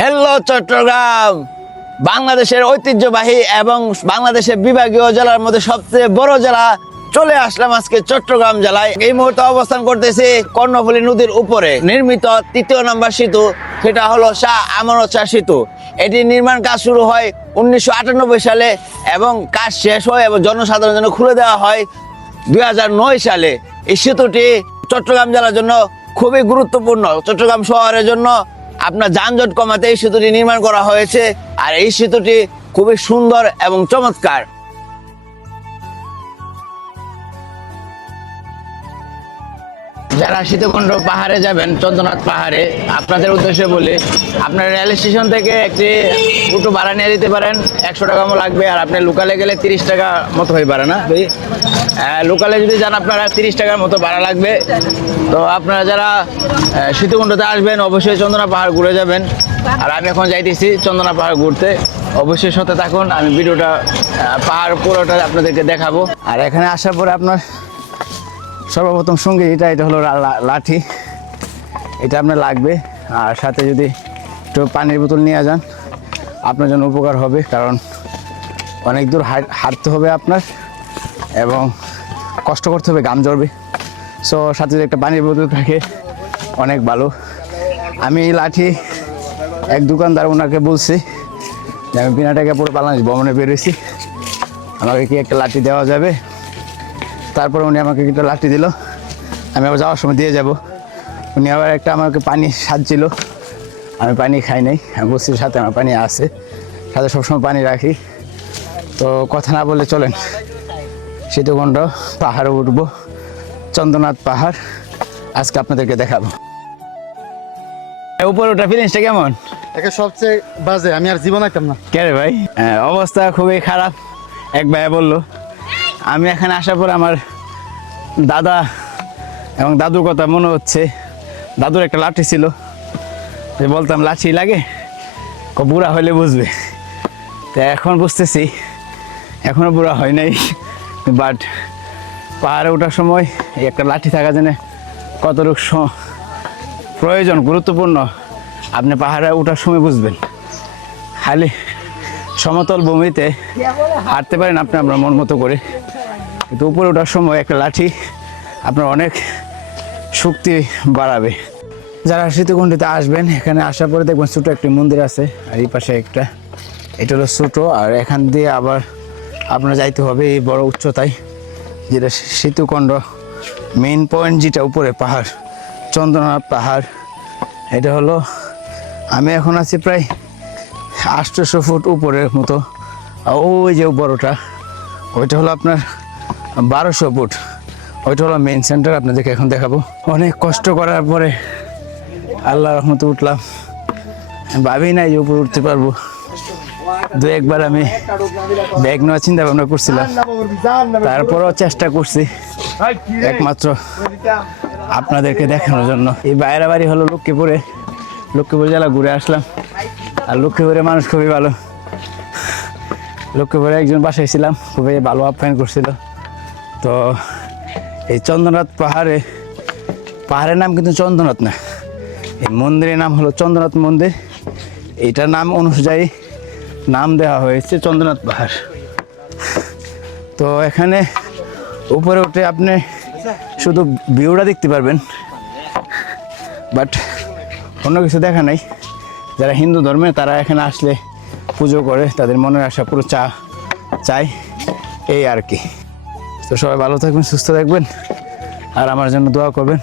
Hello Chittagong, বাংলাদেশের ঐতিহ্যবাহী এবং বাংলাদেশের বিভাগীয় জেলার মধ্যে সবচেয়ে বড় জেলা। চলে আসলাম আজকে চট্টগ্রাম জেলায়। এই মুহূর্তে অবস্থান করতেছি কর্ণফুলী নদীর উপরে নির্মিত ৩য় নম্বর সেতু, সেটা হলো শাহ আমানত শাহ সেতু। এটির নির্মাণ কাজ শুরু হয় 1998 সালে এবং কাজ শেষ হয় এবং জনসাধারণের জন্য খুলে দেওয়া হয় 2009 সালে। এই সেতুটি চট্টগ্রাম জেলার জন্য খুবই গুরুত্বপূর্ণ। চট্টগ্রাম শহরের জন্য আপনার যানজট কমাতে এই সেতুটি নির্মাণ করা হয়েছে। আর এই সেতুটি খুবই সুন্দর এবং চমৎকার। যারা সীতাকুণ্ড পাহাড়ে যাবেন, চন্দ্রনাথ পাহাড়ে, আপনাদের উদ্দেশ্যে বলি, আপনার রেল স্টেশন থেকে একটি অটো ভাড়া নিয়ে দিতে পারেন। 100 টাকা মতো লাগবে। আর আপনি লোকালে গেলে 30 টাকা মতো হয়ে পারে না ভাই। লোকালে যদি যান আপনারা 30 টাকার মতো ভাড়া লাগবে। তো আপনারা যারা সীতাকুণ্ডতে আসবেন অবশ্যই চন্দ্রনাথ পাহাড় ঘুরে যাবেন। আর আমি এখন যাইতেছি চন্দ্রনাথ পাহাড় ঘুরতে। অবশ্যই সাথে থাকুন, আমি ভিডিওটা পাহাড় পুরোটা আপনাদেরকে দেখাবো। আর এখানে আসার পরে আপনার সর্বপ্রথম সঙ্গে এটা হলো লাঠি, এটা আপনার লাগবে। আর সাথে যদি একটু পানির বোতল নিয়ে যান আপনার জন্য উপকার হবে, কারণ অনেক দূর হাঁটতে হবে আপনার এবং কষ্ট করতে হবে, ঘাম ঝরবে। সো সাথে যদি একটা পানির বোতল থাকে অনেক ভালো। আমি এই লাঠি এক দোকানদার ওনাকে বলছি যে আমি বিনা টাকা পুরো বাংলাদেশ ভ্রমণে বেরোইছি, আমাকে কি একটা লাঠি দেওয়া যাবে। তারপরে উনি আমাকে একটা লাঠি দিল, আমি আবার যাওয়ার সময় দিয়ে যাব। উনি আবার একটা আমাকে পানি সাজছিল, আমি পানি খাই নাই। আমি বলছি সাথে আমার পানি আছে, সাথে সবসময় পানি রাখি। তো কথা না বলে চলেন সীতাকুণ্ড পাহাড়ে উঠবো, চন্দ্রনাথ পাহাড় আজকে আপনাদেরকে দেখাবো। উপরে ওঠা ফিলিংসটা কেমন? একে সবচেয়ে বাজে, আমি আর জীবন আইতাম না। কে রে ভাই? অবস্থা খুবই খারাপ। এক ভাইয়া বললো, আমি এখানে আসার পর আমার দাদা এবং দাদুর কথা মনে হচ্ছে। দাদুর একটা লাঠি ছিল, যে বলতাম লাঠি লাগে, বুড়া হইলে বুঝবে। তো এখন বুঝতেছি এখনও বুড়া হয় নাই, বাট পাহাড়ে ওঠার সময় এই একটা লাঠি থাকা জেনে কতটুকু প্রয়োজন, গুরুত্বপূর্ণ আপনি পাহাড়ে ওঠার সময় বুঝবেন। খালি সমতল ভূমিতে হাঁটতে পারেন আপনি আপনার মন মতো করে, কিন্তু উপরে ওঠার সময় একটা লাঠি আপনার অনেক শক্তি বাড়াবে। যারা সীতাকুণ্ডতে আসবেন, এখানে আসার পরে দেখবেন ছোটো একটি মন্দির আছে, আর এই পাশে একটা, এটা হলো ছোটো। আর এখান দিয়ে আবার আপনার যাইতে হবে এই বড় উচ্চতায়, যেটা সীতাকুণ্ড মেইন পয়েন্ট, যেটা উপরে পাহাড় চন্দ্রনাথ পাহাড়। এটা হলো, আমি এখন আছি প্রায় 800 ফুট উপরের মতো। ওই যে বড়টা, ওইটা হলো আপনার 1200 ফুট, ওইটা হলো মেইন সেন্টার। আপনাদেরকে এখন দেখাবো। অনেক কষ্ট করার পরে আল্লাহ রহমতে উঠলাম। ভাবি নাই যে উপরে উঠতে পারবো। দু একবার আমি ব্যাগ নেওয়ার চিন্তা ভাবনা করছিলাম, তারপরও চেষ্টা করছি একমাত্র আপনাদেরকে দেখানোর জন্য। এই বাইরে বাড়ি হলো লক্ষ্মীপুরে, লক্ষ্মীপুর জেলা ঘুরে আসলাম। আর লক্ষ্মীপুরে মানুষ খুবই ভালো। লক্ষ্মীপুরে একজন বাসায় ছিলাম, খুবই ভালো আপ্যায়ন করছিল। তো এই চন্দ্রনাথ পাহাড়ের নাম কিন্তু চন্দ্রনাথ না, এই মন্দিরের নাম হলো চন্দ্রনাথ মন্দির। এইটার নাম অনুযায়ী নাম দেওয়া হয়েছে চন্দ্রনাথ পাহাড়। তো এখানে উপরে উঠে আপনি শুধু ভিউটা দেখতে পারবেন, বাট অন্য কিছু দেখা নাই। যারা হিন্দু ধর্মে তারা এখানে আসলে পুজো করে, তাদের মনের আশা পুরো চায়, এই আর কি। তো সবাই ভালো থাকবেন, সুস্থ থাকবেন, আর আমার জন্য দোয়া করবেন।